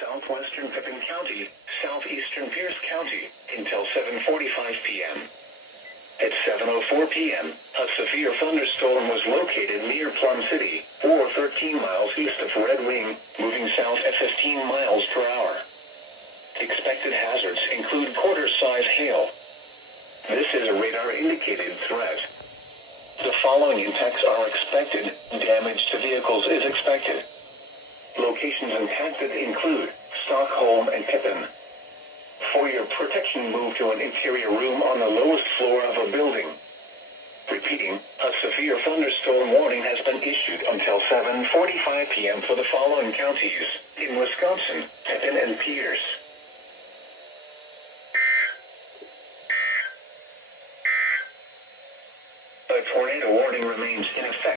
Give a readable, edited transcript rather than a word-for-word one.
southwestern Pipin County, southeastern Pierce County, until 7:45 p.m. At 7:04 p.m., a severe thunderstorm was located near Plum City, or 13 miles east of Red Wing, moving south at 15 miles per hour. Expected hazards include quarter-size hail. This is a radar-indicated threat. The following impacts are expected. Damage to vehicles is expected. Locations impacted include Stockholm and Pipin. For your protection, move to an interior room on the lowest floor of a building. Repeating, a severe thunderstorm warning has been issued until 7:45 p.m. for the following counties in Wisconsin: Pipin and Pierce. A tornado warning remains in effect.